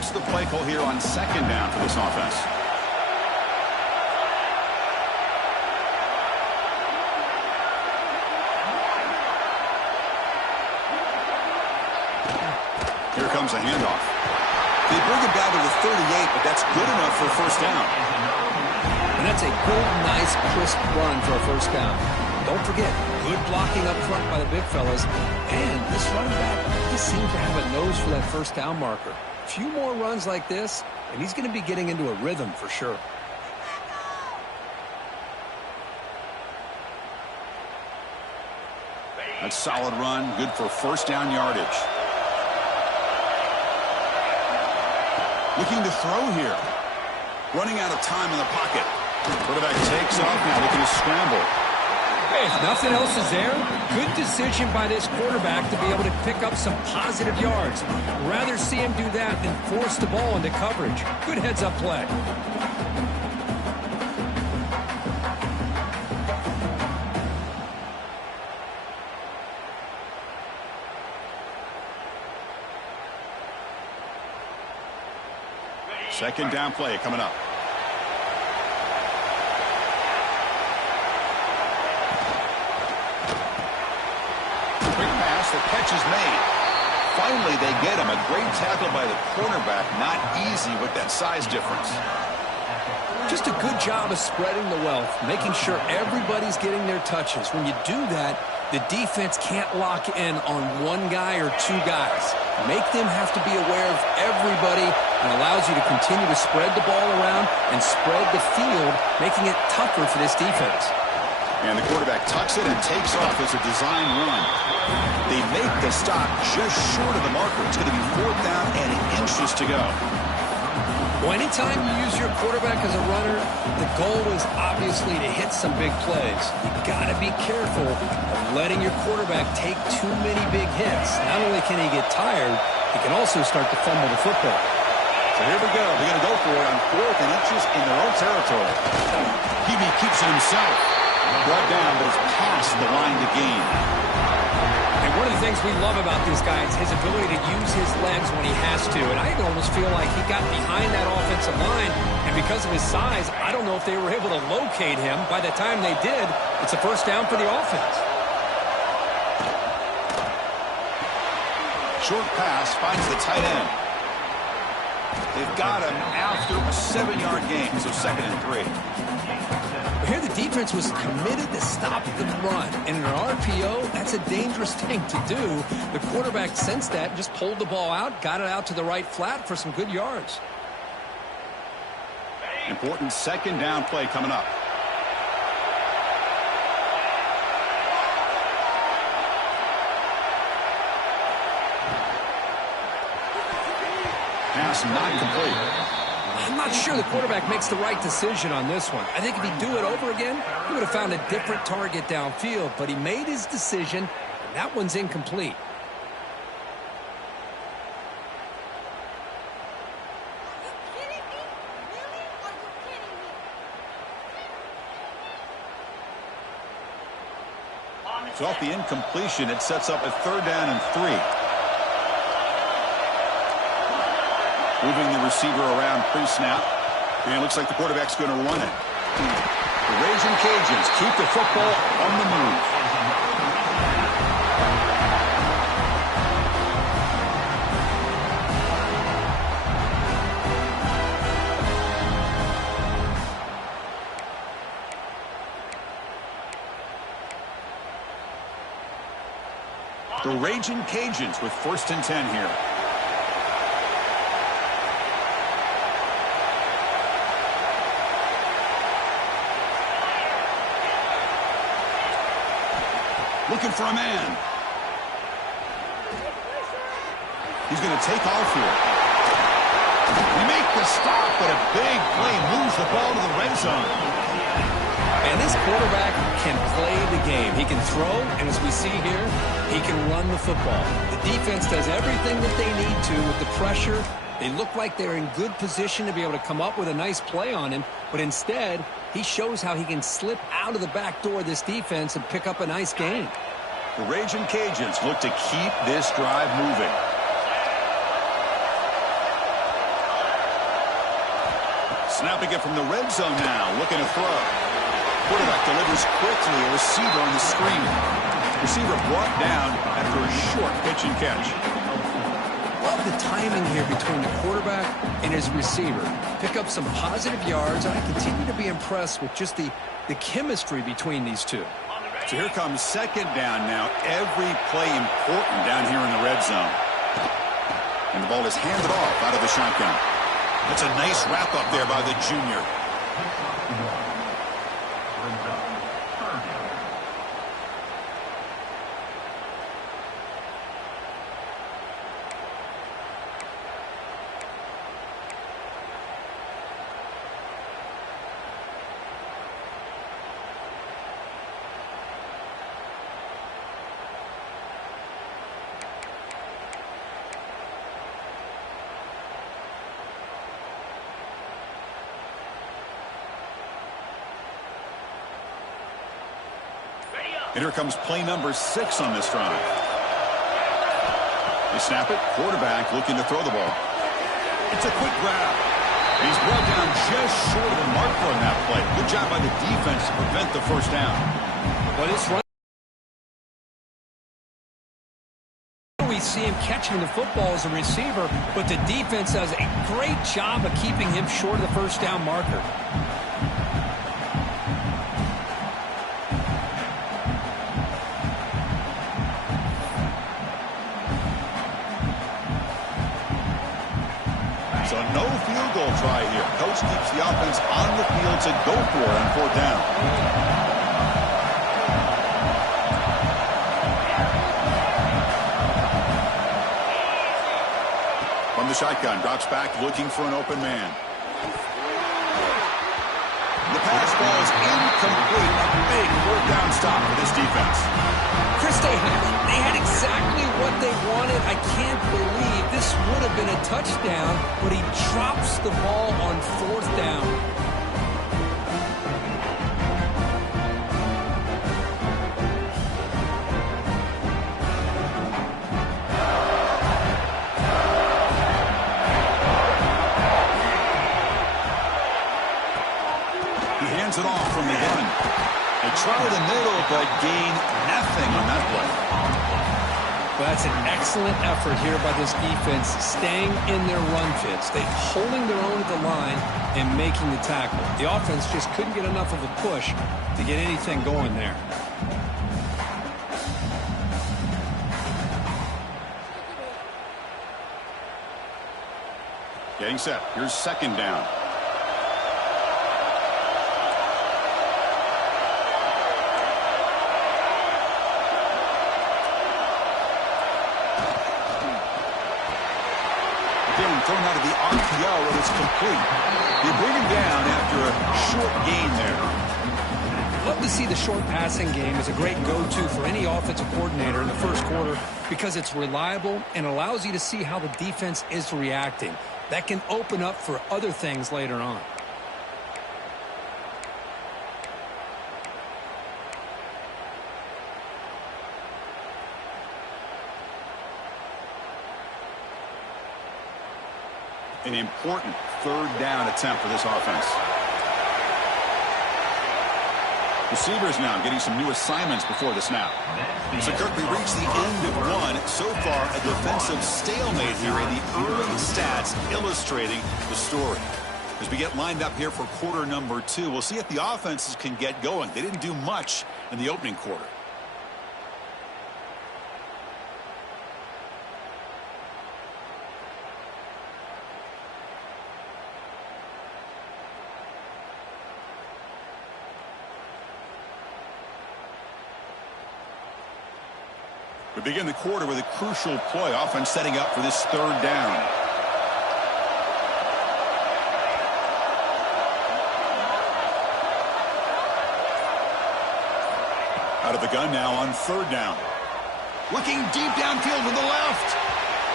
What's the play call here on second down for this offense? Here comes a handoff. They bring it down to the 38, but that's good enough for a first down. And that's a good, nice, crisp run for a first down. Don't forget, good blocking up front by the big fellas. And this running back just seems to have a nose for that first down marker. A few more runs like this, and he's going to be getting into a rhythm for sure. A solid run, good for first down yardage. Looking to throw here. Running out of time in the pocket. Quarterback takes off now, looking to scramble. Hey, if nothing else is there, good decision by this quarterback to be able to pick up some positive yards. Rather see him do that than force the ball into coverage. Good heads-up play. Second down play coming up. Quick pass, the catch is made. Finally, they get him. A great tackle by the cornerback. Not easy with that size difference. Just a good job of spreading the wealth, making sure everybody's getting their touches. When you do that, the defense can't lock in on one guy or two guys. Make them have to be aware of everybody and allows you to continue to spread the ball around and spread the field, making it tougher for this defense. And the quarterback tucks it and takes off as a design run. They make the stop just short of the marker. It's going to be fourth down and inches to go. Well, anytime you use your quarterback as a runner, the goal is obviously to hit some big plays. You got to be careful of letting your quarterback take too many big hits. Not only can he get tired, he can also start to fumble the football. So here we go. They're going to go for it on fourth and inches in their own territory. Hebe keeps it himself. Brought down, but it's past the line to gain. And one of the things we love about this guy is his ability to use his legs when he has to. And I almost feel like he got behind that offensive line, and because of his size, I don't know if they were able to locate him. By the time they did, it's a first down for the offense. Short pass finds the tight end. They've got him after a 7-yard gain, so second and 3. Here the defense was committed to stop the run. And in an RPO, that's a dangerous thing to do. The quarterback sensed that, just pulled the ball out, got it out to the right flat for some good yards. Important second down play coming up. Pass not complete. I'm not sure the quarterback makes the right decision on this one. I think if he'd do it over again, he would have found a different target downfield. But he made his decision, and that one's incomplete. So off the incompletion, it sets up a third down and 3. Moving the receiver around pre-snap. And it looks like the quarterback's going to run it. The Raging Cajuns keep the football on the move. The Raging Cajuns with first and 10 here. Looking for a man. He's going to take off here. They make the stop, but a big play moves the ball to the red zone. And this quarterback can play the game. He can throw, and as we see here, he can run the football. The defense does everything that they need to with the pressure. They look like they're in good position to be able to come up with a nice play on him, but instead, he shows how he can slip out of the back door of this defense and pick up a nice gain. The Raging Cajuns look to keep this drive moving. Snapping it from the red zone now, looking to throw. Quarterback delivers quickly, a receiver on the screen. Receiver brought down after a short pitch and catch. Love the timing here between the quarterback and his receiver. Pick up some positive yards, and I continue to be impressed with just the chemistry between these two. So here comes second down now. Every play important down here in the red zone. And the ball is handed off out of the shotgun. That's a nice wrap-up there by the junior. And here comes play number 6 on this drive. They snap it. Quarterback looking to throw the ball. It's a quick grab. And he's brought down just short of the marker on that play. Good job by the defense to prevent the first down. But it's right. We see him catching the football as a receiver, but the defense does a great job of keeping him short of the first down marker. So no field goal try here. Coach keeps the offense on the field to go for it on fourth down. From the shotgun, drops back looking for an open man. The pass ball is incomplete. A big fourth down stop for this defense. Chris, they had exactly what they wanted. I can't believe this would have been a touchdown, but he drops the ball on fourth down. He hands it off from the gun. They try the middle, but gain nothing on that play. Well, that's an excellent effort here by this defense, staying in their run fits. They're holding their own at the line and making the tackle. The offense just couldn't get enough of a push to get anything going there. Getting set. Here's second down. Thrown out of the RPO, and it's complete. You bring him down after a short gain there. Love to see the short passing game as a great go-to for any offensive coordinator in the first quarter because it's reliable and allows you to see how the defense is reacting. That can open up for other things later on. An important third down attempt for this offense. Receivers now getting some new assignments before the snap. So, Kirk, we reached the end of one. So far, a defensive stalemate here in the early stats illustrating the story. As we get lined up here for quarter number 2, we'll see if the offenses can get going. They didn't do much in the opening quarter. We begin the quarter with a crucial play. Offense setting up for this third down. Out of the gun now on third down. Looking deep downfield to the left.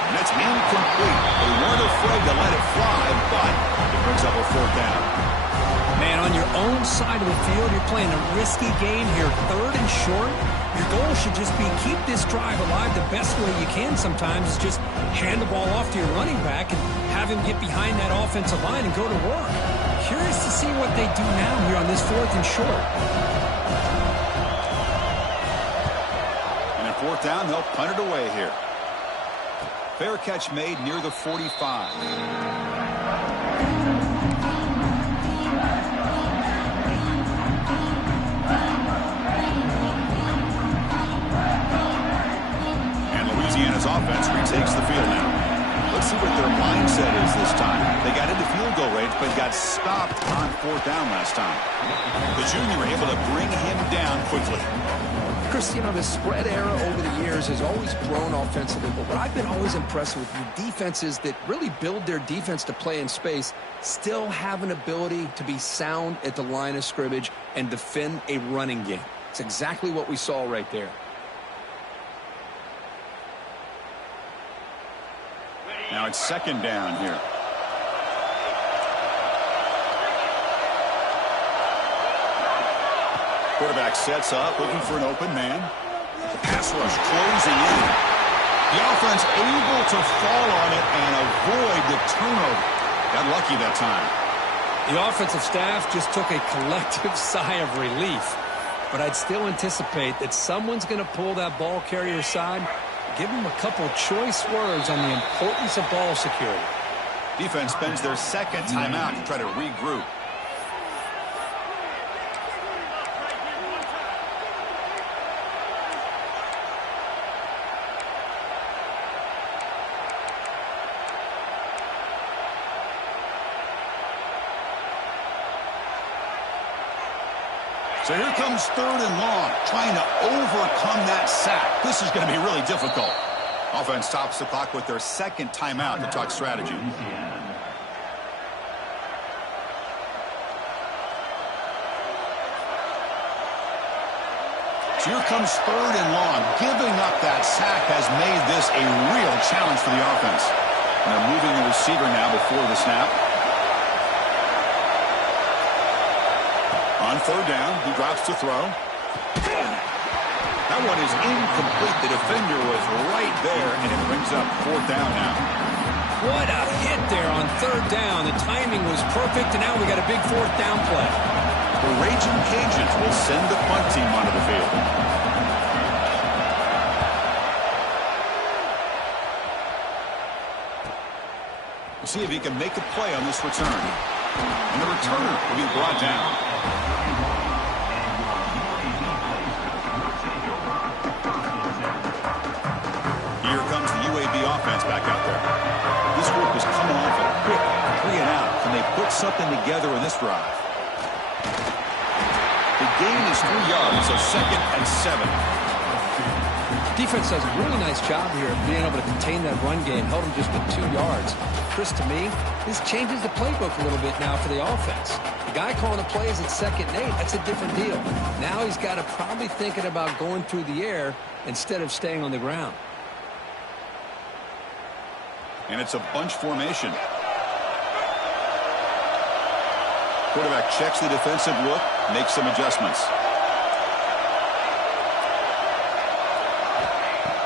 And that's incomplete. They weren't afraid to let it fly, but it brings up a fourth down. Man, on your own side of the field, you're playing a risky game here. Third and short. Your goal should just be keep this drive alive the best way you can sometimes. Just hand the ball off to your running back and have have him get behind that offensive line and go to work. Curious to see what they do now here on this 4th and short. And at 4th down, they'll punt it away here. Fair catch made near the 45. Louisiana's offense retakes the field now. Let's see what their mindset is this time. They got into field goal range, but got stopped on 4th down last time. The junior able to bring him down quickly. Chris, you know, the spread era over the years has always grown offensively, but what I've been always impressed with defenses that really build their defense to play in space still have an ability to be sound at the line of scrimmage and defend a running game. It's exactly what we saw right there. Now it's 2nd down here. Quarterback sets up, looking for an open man. Pass rush closing in. The offense able to fall on it and avoid the turnover. Got lucky that time. The offensive staff just took a collective sigh of relief. But I'd still anticipate that someone's going to pull that ball carrier side. Give them a couple choice words on the importance of ball security. Defense spends their 2nd timeout to try to regroup. So here comes 3rd and long, trying to overcome that sack. This is going to be really difficult. Offense stops the clock with their 2nd timeout to talk strategy. So here comes 3rd and long. Giving up that sack has made this a real challenge for the offense. And they're moving the receiver now before the snap. On 3rd down, he drops to throw. That one is incomplete. The defender was right there, and it brings up 4th down now. What a hit there on 3rd down. The timing was perfect, and now we got a big 4th down play. The Raging Cajuns will send the punt team onto the field. We'll see if he can make a play on this return. And the returner will be brought down. Here comes the UAB offense back out there. This group is coming off a quick 3 and out. Can they put something together in this drive? The gain is 3 yards, so 2nd and 7. Defense does a really nice job here of being able to contain that run game. Held them just with 2 yards. Chris, to me, this changes the playbook a little bit now for the offense. The guy calling the plays at 2nd and 8, that's a different deal. Now he's got to probably thinking about going through the air instead of staying on the ground. And it's a bunch formation. Quarterback checks the defensive look, makes some adjustments.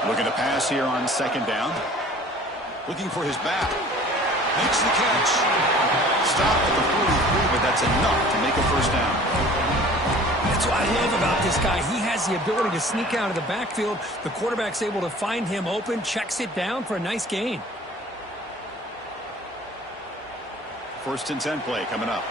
Looking to pass here on 2nd down. Looking for his back. Makes the catch. Stop at the 43, but that's enough to make a 1st down. That's what I love about this guy. He has the ability to sneak out of the backfield. The quarterback's able to find him open, checks it down for a nice gain. 1st and 10 play coming up.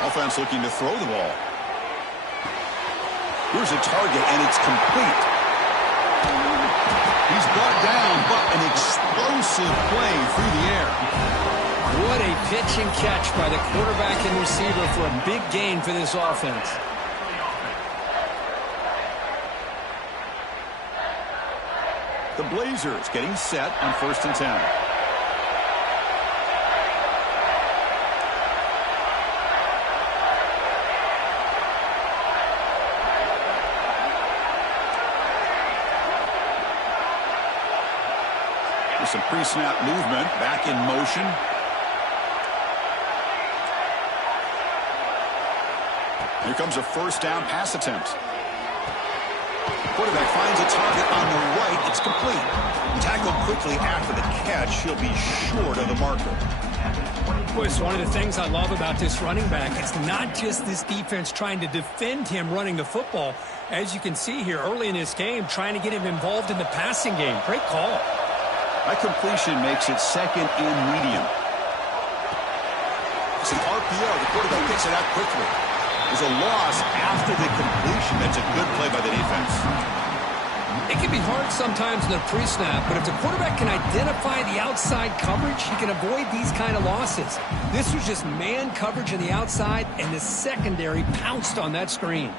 Offense looking to throw the ball. Here's a target, and it's complete. He's brought down, but an explosive play through the air. What a pitch and catch by the quarterback and receiver for a big gain for this offense. The Blazers getting set on 1st and 10. With some pre-snap movement, back in motion. Here comes a first down pass attempt. Quarterback finds a target on the right. It's complete. Tackled quickly after the catch. He'll be short of the marker. Boy, it's one of the things I love about this running back. It's not just this defense trying to defend him running the football. As you can see here early in this game, trying to get him involved in the passing game. Great call. That completion makes it second and medium. It's an RPO. The quarterback gets it out quickly. There's a loss after the completion. That's a good play by the defense. It can be hard sometimes in the pre-snap, but if the quarterback can identify the outside coverage, he can avoid these kind of losses. This was just man coverage on the outside, and the secondary pounced on that screen.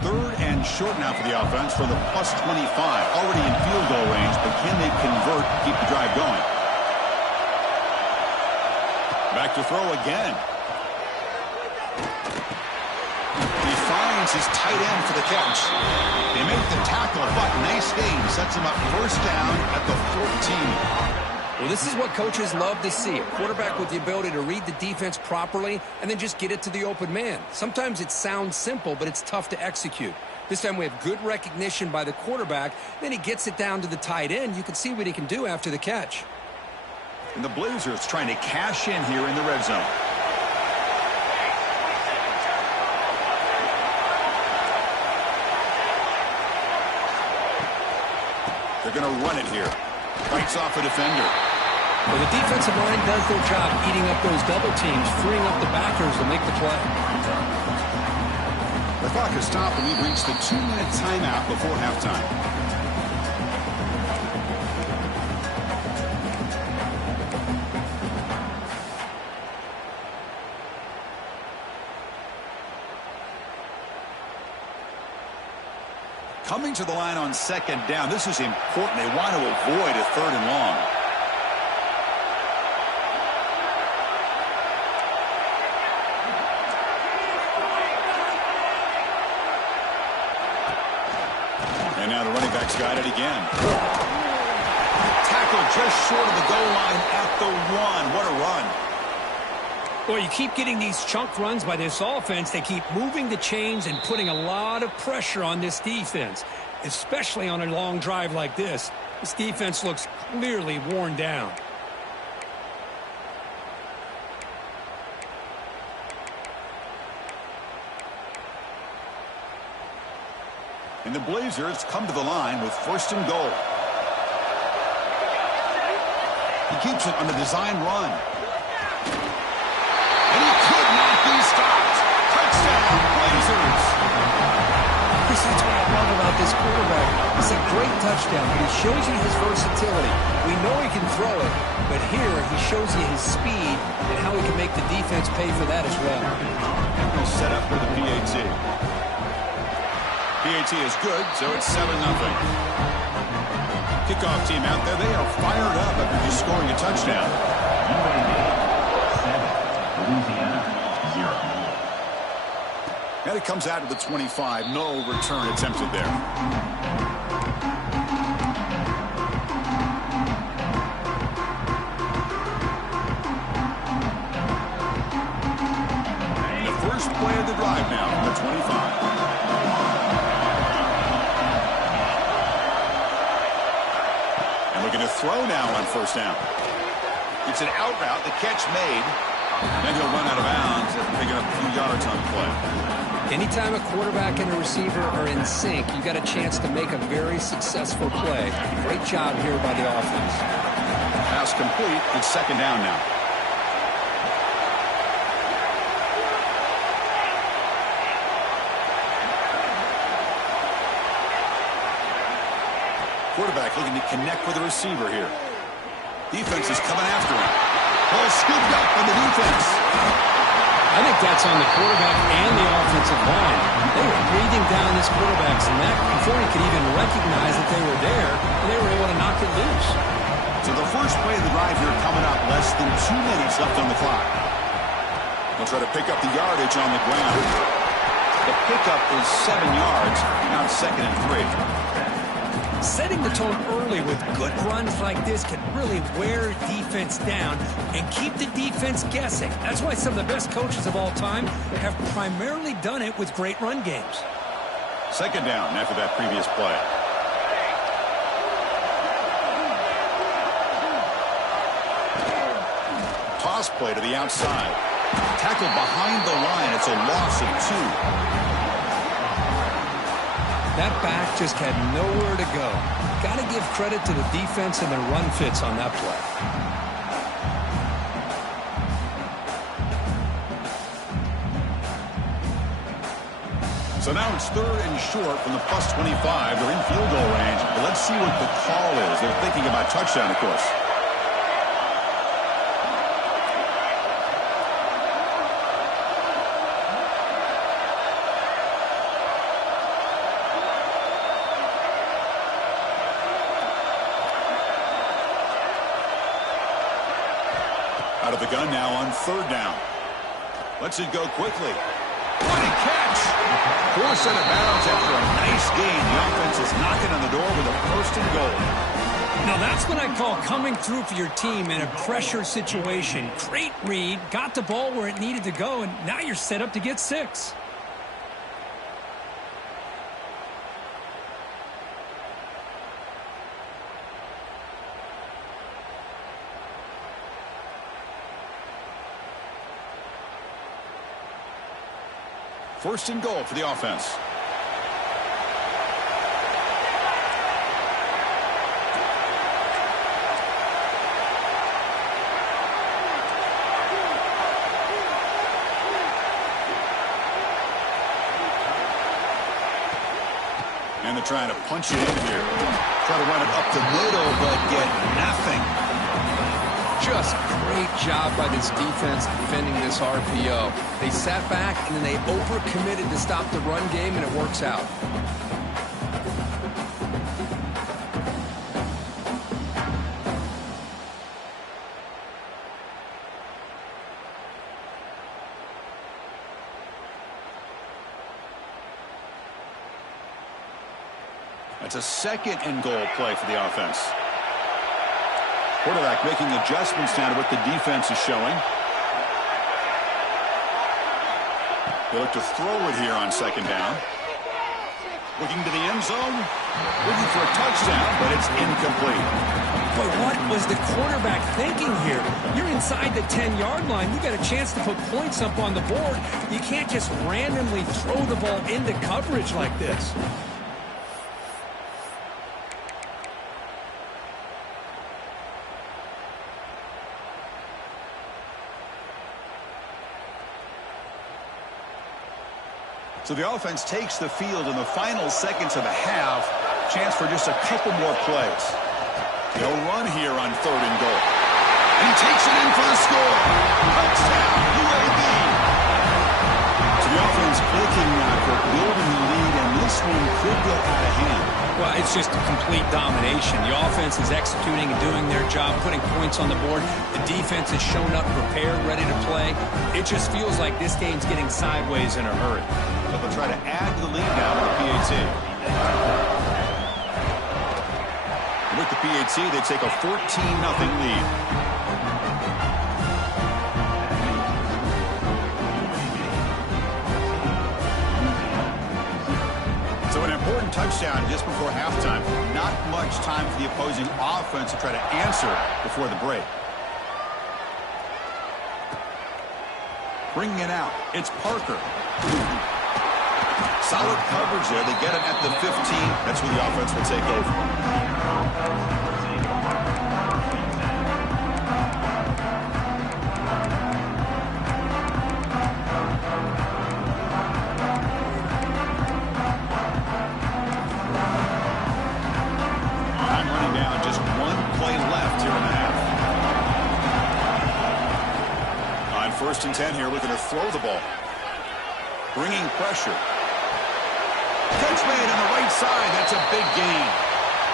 Third and short now for the offense for the plus 25. Already in field goal range, but can they convert, keep the drive going? Back to throw again. He finds his tight end for the catch. They make the tackle, but nice gain. Sets him up first down at the 14. Well, this is what coaches love to see. A quarterback with the ability to read the defense properly and then just get it to the open man. Sometimes it sounds simple, but it's tough to execute. This time we have good recognition by the quarterback. Then he gets it down to the tight end. You can see what he can do after the catch. And the Blazers trying to cash in here in the red zone. They're going to run it here. Bites off a defender. Well, the defensive line does their job eating up those double teams, freeing up the backers to make the play. The clock has stopped, and we've reached the 2-minute timeout before halftime. Coming to the line on second down. This is important. They want to avoid a third and long. And now the running back's got it again. Tackle just short of the goal line at the 1. What a run. Well, you keep getting these chunk runs by this offense. They keep moving the chains and putting a lot of pressure on this defense, especially on a long drive like this. This defense looks clearly worn down. And the Blazers come to the line with first and goal. He keeps it on the design run. And he could not be stopped. Touchdown, Blazers. Chris, that's what I love about this quarterback. It's a great touchdown, but he shows you his versatility. We know he can throw it, but here he shows you his speed and how he can make the defense pay for that as well. He'll set up for the PAT. PAT is good, so it's 7-0. Kickoff team out there, they are fired up after just scoring a touchdown. And it comes out of the 25. No return attempted there. The first play of the drive now from the 25. And looking to throw now on first down. It's an out route. The catch made. And then he'll run out of bounds after picking up a few yards on the play. Anytime a quarterback and a receiver are in sync, you got a chance to make a very successful play. Great job here by the offense. Pass complete. It's second down now. Quarterback looking to connect with the receiver here. Defense is coming after him. Ball scooped up on the defense. I think that's on the quarterback and the offensive line. They were breathing down this quarterback's neck before he could even recognize that they were there, and they were able to knock it loose. So the first play of the drive here coming up. Less than 2 minutes left on the clock. They'll try to pick up the yardage on the ground. The pickup is 7 yards. Now it's 2nd and 3. Setting the tone early with good runs like this can really wear defense down and keep the defense guessing. That's why some of the best coaches of all time have primarily done it with great run games. Second down after that previous play. Toss play to the outside. Tackled behind the line. It's a loss of 2. That back just had nowhere to go. Got to give credit to the defense and their run fits on that play. So now it's 3rd and short from the +25. They're in field goal range. But let's see what the call is. They're thinking about touchdown, of course. Out of the gun now on 3rd down. Lets it go quickly. What a catch! Forced out of bounds after a nice gain. The offense is knocking on the door with a 1st and goal. Now that's what I call coming through for your team in a pressure situation. Great read, got the ball where it needed to go, and now you're set up to get 6. First and goal for the offense. And they're trying to punch it in here. Try to run it up the middle, but get nothing. Just great job by this defense defending this RPO. They sat back, and then they overcommitted to stop the run game, and it works out. That's a 2nd and goal play for the offense. Quarterback making adjustments now to what the defense is showing. They look to throw it here on 2nd down. Looking to the end zone. Looking for a touchdown, but it's incomplete. But what was the quarterback thinking here? You're inside the 10-yard line. You got a chance to put points up on the board. You can't just randomly throw the ball into coverage like this. So the offense takes the field in the final seconds of the half. Chance for just a couple more plays. They'll run here on 3rd and goal. And takes it in for the score. Touchdown, UAB. So the offense clicking now for building the lead, and this one could go out of hand. Well, it's just a complete domination. The offense is executing and doing their job, putting points on the board. The defense has shown up prepared, ready to play. It just feels like this game's getting sideways in a hurry. But they'll try to add to the lead now with the PAT. And with the PAT, they take a 14-0 lead. So an important touchdown just before halftime. Not much time for the opposing offense to try to answer before the break. Bringing it out, it's Parker. Solid coverage there. They get it at the 15. That's where the offense will take over. Time running down. Just 1 play left here in the half. On 1st and 10 here, we're going to throw the ball. Bringing pressure. Catch made on the right side. That's a big gain.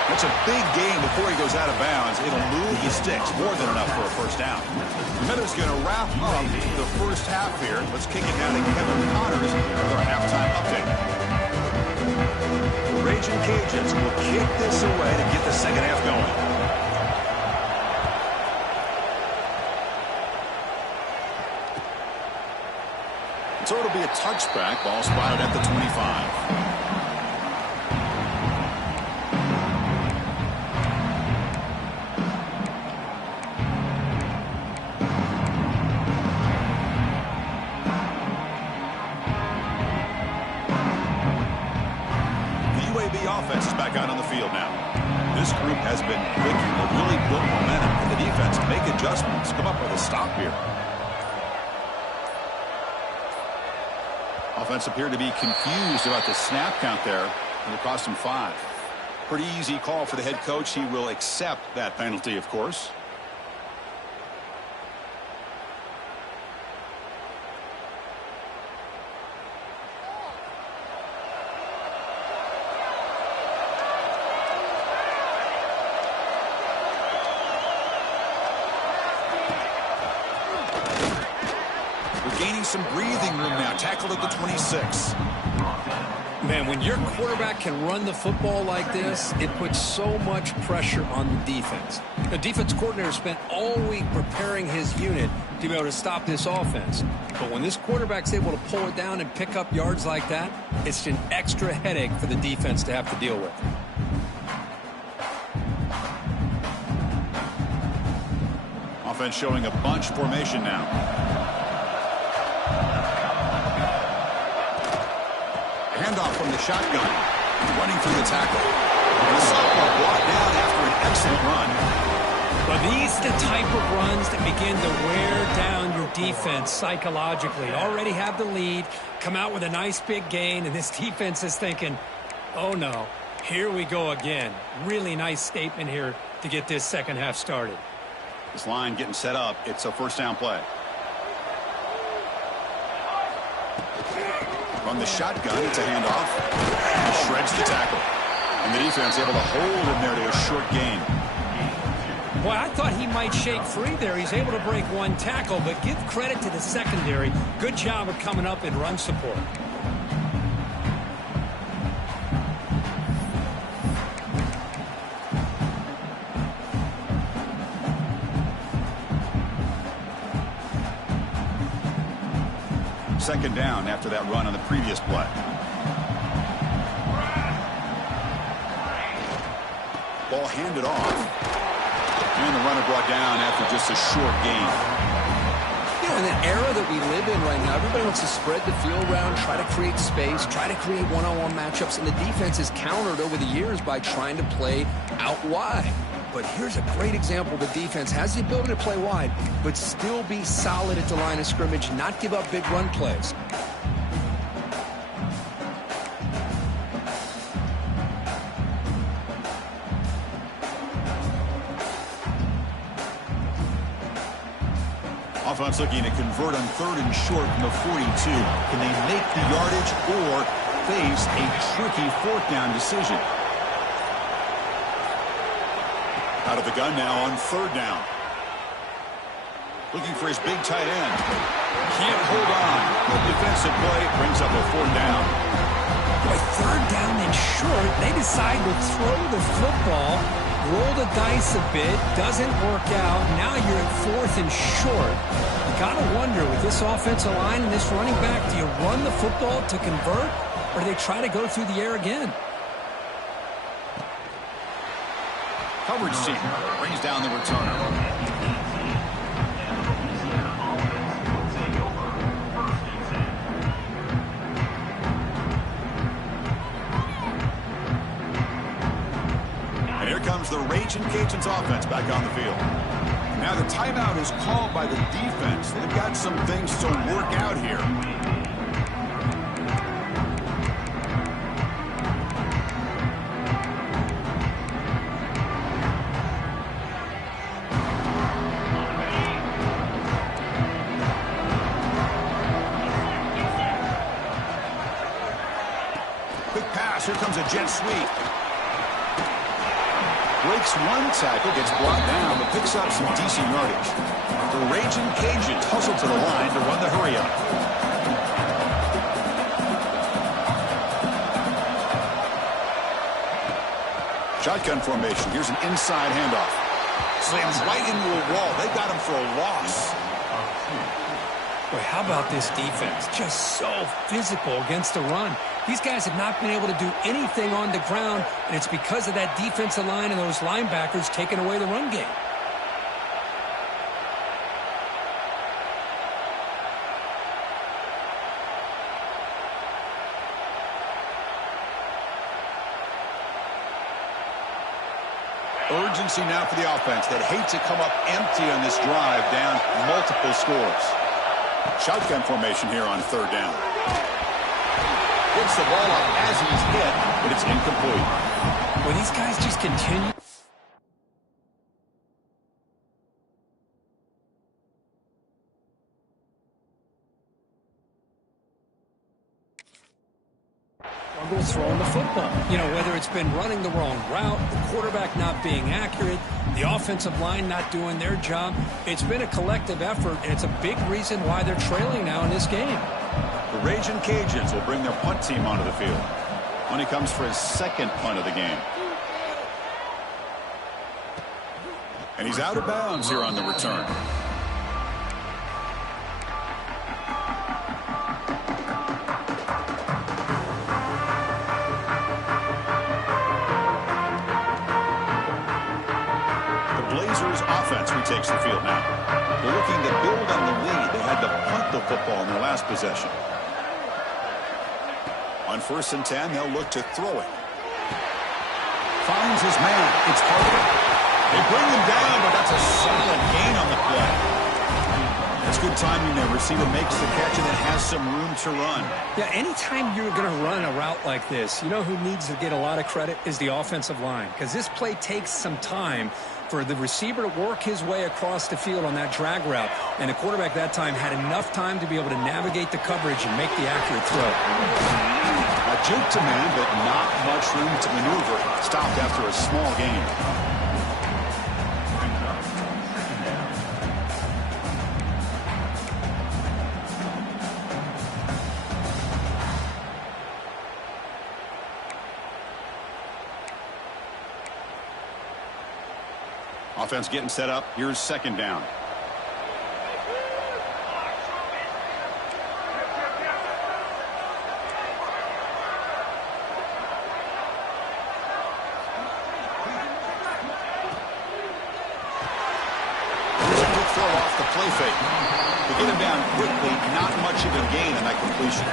That's a big gain before he goes out of bounds. It'll move the sticks. More than enough for a 1st down. The Miners going to wrap up the first half here. Let's kick it down to Kevin Connors with our halftime update. Raging Cajuns will kick this away to get the second half going. So it'll be a touchback. Ball spotted at the 25. Offense is back out on the field now. This group has been clicking. They've really built momentum, and the defense make adjustments. Come up with a stop here. Offense appeared to be confused about the snap count there, and it cost him 5. Pretty easy call for the head coach. He will accept that penalty, of course. Gaining some breathing room now. Tackled at the 26. Man, when your quarterback can run the football like this, it puts so much pressure on the defense. The defense coordinator spent all week preparing his unit to be able to stop this offense. But when this quarterback's able to pull it down and pick up yards like that, it's an extra headache for the defense to have to deal with. Offense showing a bunch formation now. Handoff from the shotgun. Running through the tackle. And the sophomore brought down after an excellent run. But these are the type of runs that begin to wear down your defense psychologically. Already have the lead, come out with a nice big gain, and this defense is thinking, oh no, here we go again. Really nice statement here to get this second half started. This line getting set up. It's a first down play. From the shotgun, it's a handoff. He shreds the tackle. And the defense able to hold him there to a short gain. Boy, I thought he might shake free there. He's able to break one tackle, but give credit to the secondary. Good job of coming up in run support. Second down after that run on the previous play. Ball handed off. And the runner brought down after just a short gain. You know, in the era that we live in right now, everybody wants to spread the field around, try to create space, try to create one-on-one matchups, and the defense is countered over the years by trying to play out wide. But here's a great example. The defense has the ability to play wide, but still be solid at the line of scrimmage, not give up big run plays. Offense looking to convert on 3rd and short from the 42. Can they make the yardage or face a tricky 4th down decision? Out of the gun now on 3rd down. Looking for his big tight end. Can't hold on. Good defensive play brings up a 4th down. Boy, 3rd down and short. They decide to throw the football, roll the dice a bit, doesn't work out. Now you're at 4th and short. Gotta wonder, with this offensive line and this running back, do you run the football to convert, or do they try to go through the air again? Coverage team brings down the returner. And here comes the Raging Cajuns offense back on the field. Now the timeout is called by the defense. They've got some things to work out here. Here comes a jet sweep. Breaks one tackle, gets brought down, but picks up some decent yardage. The Raging Cajuns hustle to the line to run the hurry-up. Shotgun formation. Here's an inside handoff. Slams right into a wall. They got him for a loss. Boy, how about this defense? Just so physical against the run. These guys have not been able to do anything on the ground, and it's because of that defensive line and those linebackers taking away the run game. Urgency now for the offense. They'd hate to come up empty on this drive, down multiple scores. Shotgun formation here on third down. Gets the ball up as he's hit, but it's incomplete. Well, these guys just continue. Struggles throwing the football. You know, whether it's been running the wrong route, the quarterback not being accurate, the offensive line not doing their job. It's been a collective effort, and it's a big reason why they're trailing now in this game. The Raging Cajuns will bring their punt team onto the field when he comes for his second punt of the game. And he's out of bounds here on the return. Takes the field now. They're looking to build on the lead. They had to punt the football in their last possession. On 1st and 10, they'll look to throw it. Finds his man. It's Parker. They bring him down, but that's a solid gain on the play. It's good timing there. Receiver makes the catch and it has some room to run. Yeah, anytime you're going to run a route like this, you know who needs to get a lot of credit is the offensive line, because this play takes some time for the receiver to work his way across the field on that drag route. And the quarterback that time had enough time to be able to navigate the coverage and make the accurate throw. A juke to man, but not much room to maneuver. Stopped after a small gain. Offense getting set up. Here's second down. Here's a quick throw off the play fake. They get him down quickly. Not much of a gain on that completion.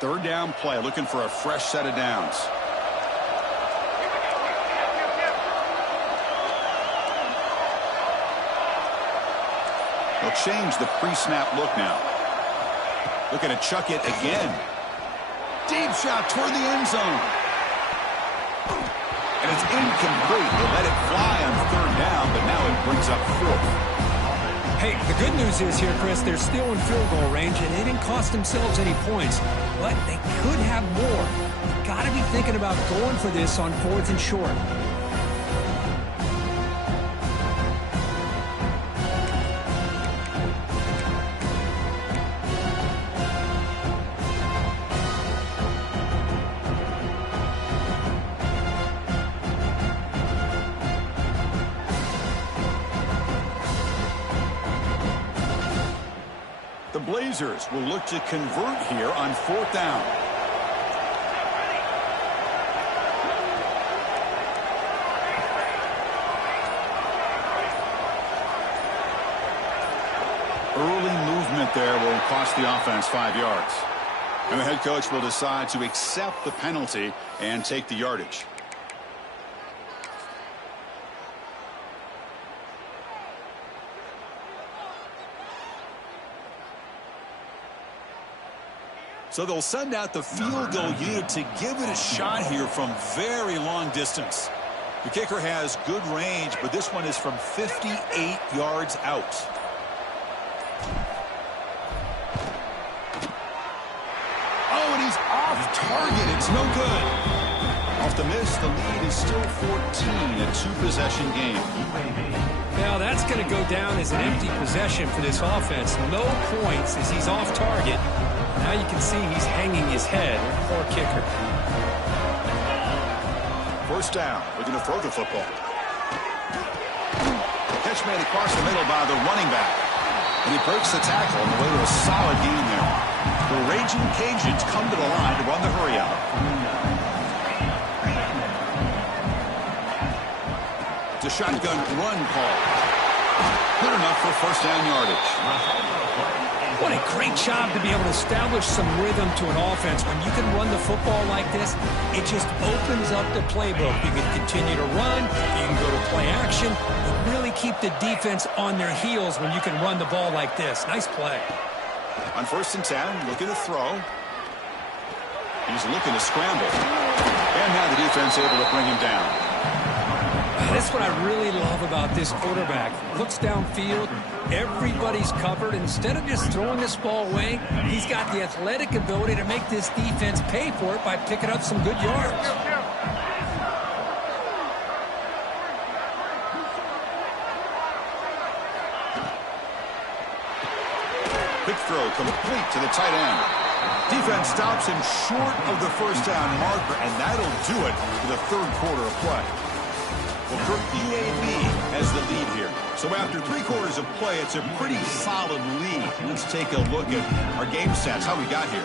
Third down play, looking for a fresh set of downs. They'll change the pre-snap look now. Looking to chuck it again. Deep shot toward the end zone. And it's incomplete. They let it fly on third down, but now it brings up fourth. Hey, the good news is here, Chris, they're still in field goal range, and they didn't cost themselves any points, but they could have more. Got to be thinking about going for this on 4th and short. The Blazers will look to convert here on 4th down. Early movement there will cost the offense 5 yards. And the head coach will decide to accept the penalty and take the yardage. So they'll send out the field goal unit to give it a shot here from very long distance. The kicker has good range, but this one is from 58 yards out. Oh, and he's off target. It's no good. Off the miss, the lead is still 14, a two-possession game. Now that's going to go down as an empty possession for this offense. No points as he's off target. Now you can see he's hanging his head. Poor kicker. First down. We're going to throw the football. Catch made across the middle by the running back. And he breaks the tackle on the way to a solid gain there. The Raging Cajuns come to the line to run the hurry out. It's a shotgun run call. Good enough for first down yardage. What a great job to be able to establish some rhythm to an offense. When you can run the football like this, it just opens up the playbook. You can continue to run, you can go to play action, and really keep the defense on their heels when you can run the ball like this. Nice play. On first and 10, looking to throw. He's looking to scramble. And now the defense able to bring him down. That's what I really love about this quarterback. Looks downfield, everybody's covered. Instead of just throwing this ball away, he's got the athletic ability to make this defense pay for it by picking up some good yards. Quick throw complete to the tight end. Defense stops him short of the first down marker, and that'll do it for the third quarter of play. Well, Kirk, UAB has the lead here. So after 3 quarters of play, it's a pretty solid lead. Let's take a look at our game stats, how we got here.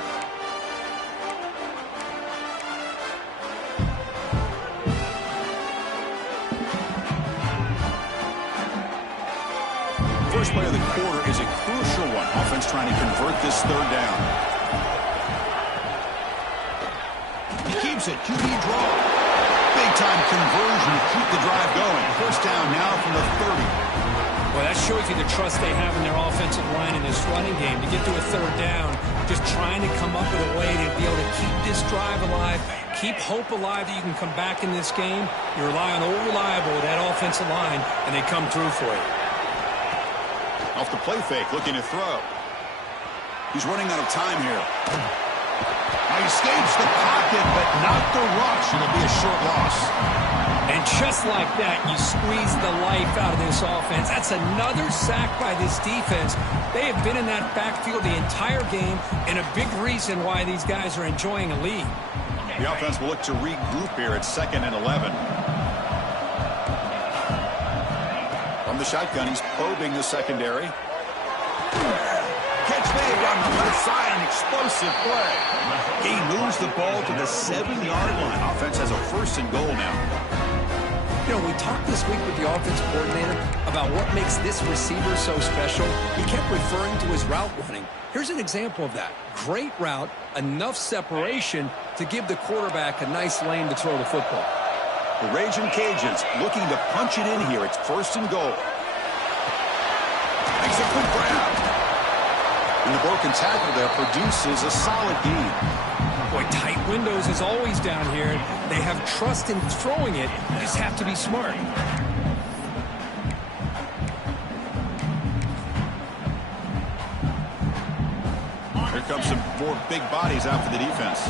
First play of the quarter is a crucial one. Offense trying to convert this third down. He keeps it. QB draw. Big-time conversion to keep the drive going. First down now from the 30. Well, that shows you the trust they have in their offensive line in this running game. To get to a third down, just trying to come up with a way to be able to keep this drive alive, keep hope alive that you can come back in this game. You rely on old reliable, that offensive line, and they come through for you. Off the play fake, looking to throw. He's running out of time here. He escapes the pocket, but not the rush. It'll be a short loss. And just like that, you squeeze the life out of this offense. That's another sack by this defense. They have been in that backfield the entire game, and a big reason why these guys are enjoying a lead. The offense will look to regroup here at 2nd and 11. From the shotgun, he's probing the secondary. Catch made on the left side, an explosive play. He moves the ball to the 7-yard line. Offense has a first and goal now. You know, we talked this week with the offensive coordinator about what makes this receiver so special. He kept referring to his route running. Here's an example of that. Great route, enough separation to give the quarterback a nice lane to throw the football. The Raging Cajuns looking to punch it in here. It's first and goal. Makes a quick grab. And the broken tackle there produces a solid gain. Boy, tight windows as always down here. They have trust in throwing it. You just have to be smart. Here comes some more big bodies out for the defense.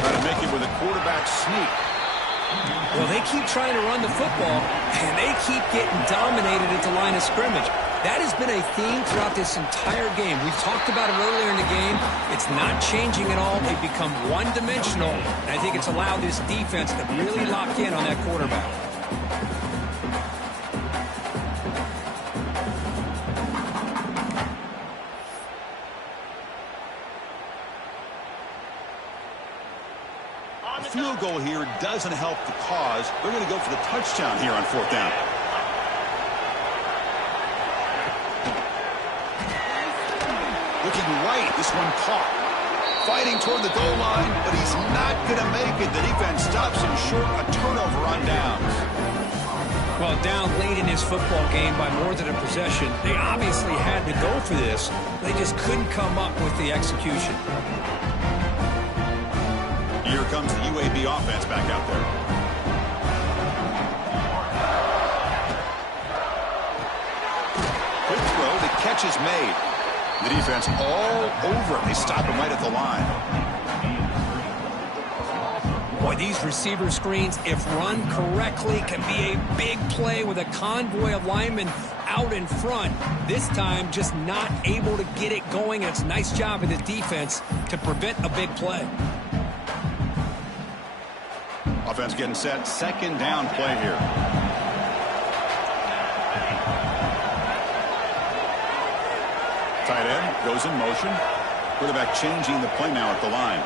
Trying to make it with a quarterback sneak. Well, they keep trying to run the football, and they keep getting dominated at the line of scrimmage. That has been a theme throughout this entire game. We've talked about it earlier in the game. It's not changing at all. They've become one-dimensional, and I think it's allowed this defense to really lock in on that quarterback. Field goal here doesn't help the cause. They're going to go for the touchdown here on 4th down. Looking right, this one caught. Fighting toward the goal line, but he's not going to make it. The defense stops him short, a turnover on downs. Well, down late in this football game by more than a possession, they obviously had to go for this. They just couldn't come up with the execution. Here comes the UAB offense back out there. Quick throw. The catch is made. The defense all over it. They stop him right at the line. Boy, these receiver screens, if run correctly, can be a big play with a convoy of linemen out in front. This time, just not able to get it going. It's a nice job of the defense to prevent a big play. Offense getting set. Second down play here. Tight end goes in motion. Quarterback changing the play now at the line.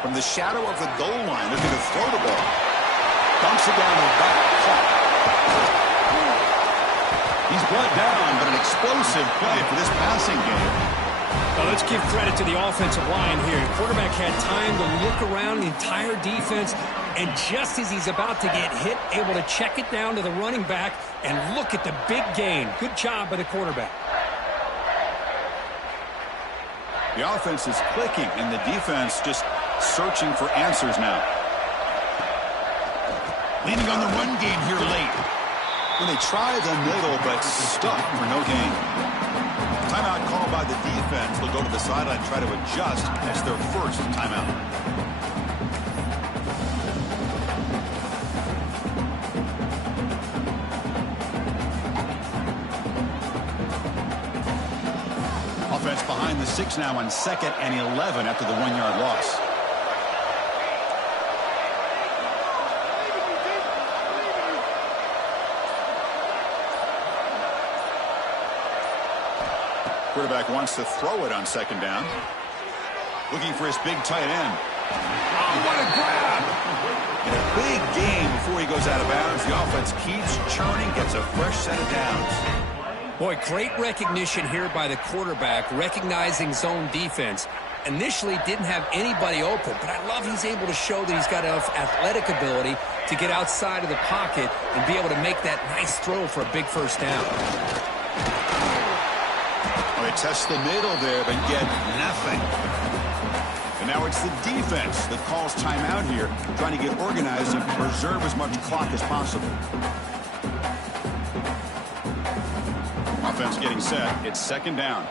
From the shadow of the goal line, looking to throw the ball. Dumps it down the back. He's brought down, but an explosive play for this passing game. Well, let's give credit to the offensive line here. The quarterback had time to look around the entire defense, and just as he's about to get hit, able to check it down to the running back, and look at the big gain. Good job by the quarterback. The offense is clicking, and the defense just searching for answers now. Leaning on the run game here late. When they try the middle, but stuck for no gain. Timeout called by the defense. They'll go to the sideline and try to adjust as their first timeout. Offense behind the 6 now on 2nd and 11 after the 1-yard loss. Quarterback wants to throw it on 2nd down. Looking for his big tight end. Oh, what a grab! And a big gain before he goes out of bounds. The offense keeps churning, gets a fresh set of downs. Boy, great recognition here by the quarterback, recognizing zone defense. Initially didn't have anybody open, but I love he's able to show that he's got enough athletic ability to get outside of the pocket and be able to make that nice throw for a big first down. They test the middle there, but get nothing. And now it's the defense that calls timeout here, trying to get organized and preserve as much clock as possible. Offense getting set. It's 2nd down.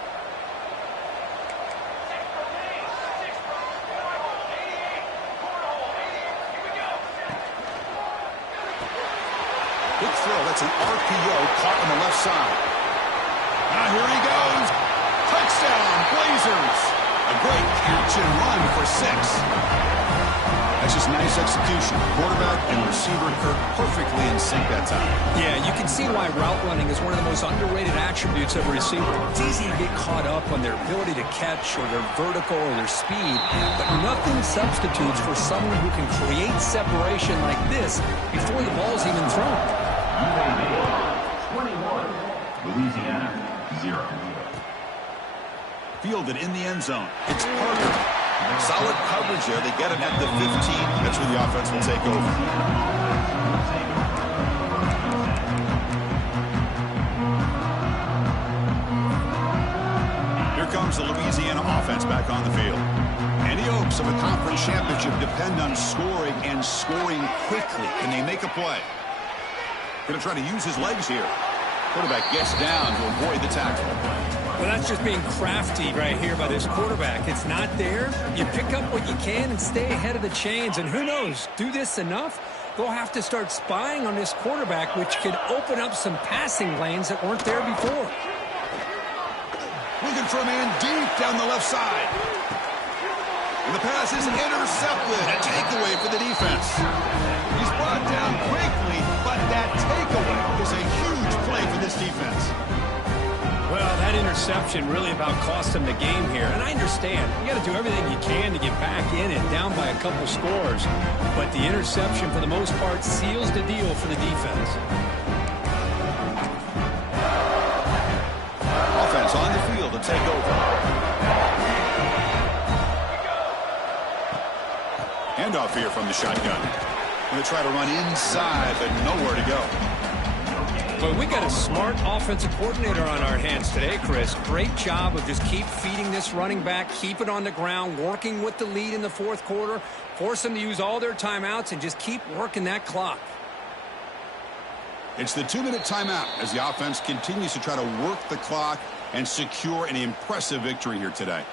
Quick throw. That's an RPO caught on the left side. Now here he goes. Touchdown, Blazers. A great catch and run for 6. That's just nice execution. Quarterback and receiver Kirk perfectly in sync that time. Yeah, you can see why route running is one of the most underrated attributes of a receiver. It's easy to get caught up on their ability to catch or their vertical or their speed, but nothing substitutes for someone who can create separation like this before the ball's even thrown. 21, Louisiana, 0. Fielded in the end zone. It's Carter. Solid coverage there. They get it at the 15. That's where the offense will take over. Here comes the Louisiana offense back on the field. And the hopes of a conference championship depend on scoring and scoring quickly. Can they make a play? Going to try to use his legs here. Quarterback gets down to avoid the tackle. Well, that's just being crafty right here by this quarterback. It's not there. You pick up what you can and stay ahead of the chains. And who knows, do this enough, they'll have to start spying on this quarterback, which could open up some passing lanes that weren't there before. Looking for a man deep down the left side. And the pass is intercepted. A takeaway for the defense. He's brought down quickly, but that takeaway is a huge play for this defense. Well, that interception really about cost them the game here. And I understand. You got to do everything you can to get back in and down by a couple scores. But the interception, for the most part, seals the deal for the defense. Offense on the field to take over. Handoff here from the shotgun. Going to try to run inside, but nowhere to go. Well, we got a smart offensive coordinator on our hands today, Chris. Great job of just keep feeding this running back, keep it on the ground, working with the lead in the fourth quarter, force them to use all their timeouts, and just keep working that clock. It's the 2-minute timeout as the offense continues to try to work the clock and secure an impressive victory here today.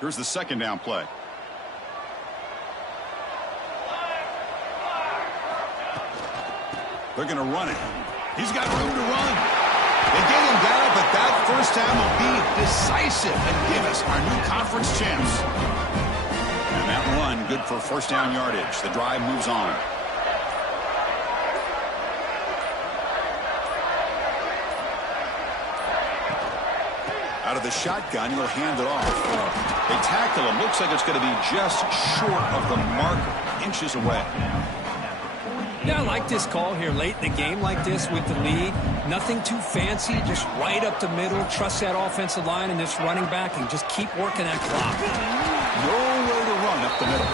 Here's the second down play. They're going to run it. He's got room to run. They get him down, but that first down will be decisive and give us our new conference champs. And that run, good for first down yardage. The drive moves on. Out of the shotgun, he'll hand it off. They tackle him. Looks like it's going to be just short of the marker, inches away. Yeah, I like this call here late in the game like this with the lead. Nothing too fancy, just right up the middle. Trust that offensive line and this running back and just keep working that clock. Nowhere to run up the middle.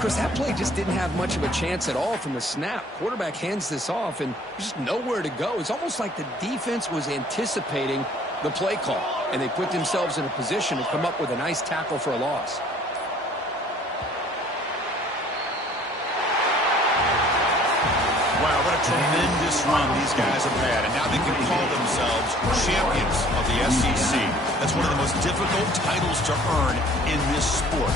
Chris, that play just didn't have much of a chance at all from the snap. Quarterback hands this off, and there's just nowhere to go. It's almost like the defense was anticipating the play call, and they put themselves in a position to come up with a nice tackle for a loss. Wow, what a tremendous run these guys have had, and now they can call themselves champions of the SEC. That's one of the most difficult titles to earn in this sport.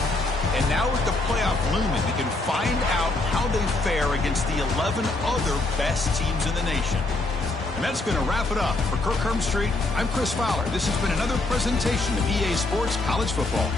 And now with the playoff looming, they can find out how they fare against the 11 other best teams in the nation. And that's going to wrap it up. For Kirk Street, I'm Chris Fowler. This has been another presentation of EA Sports College Football.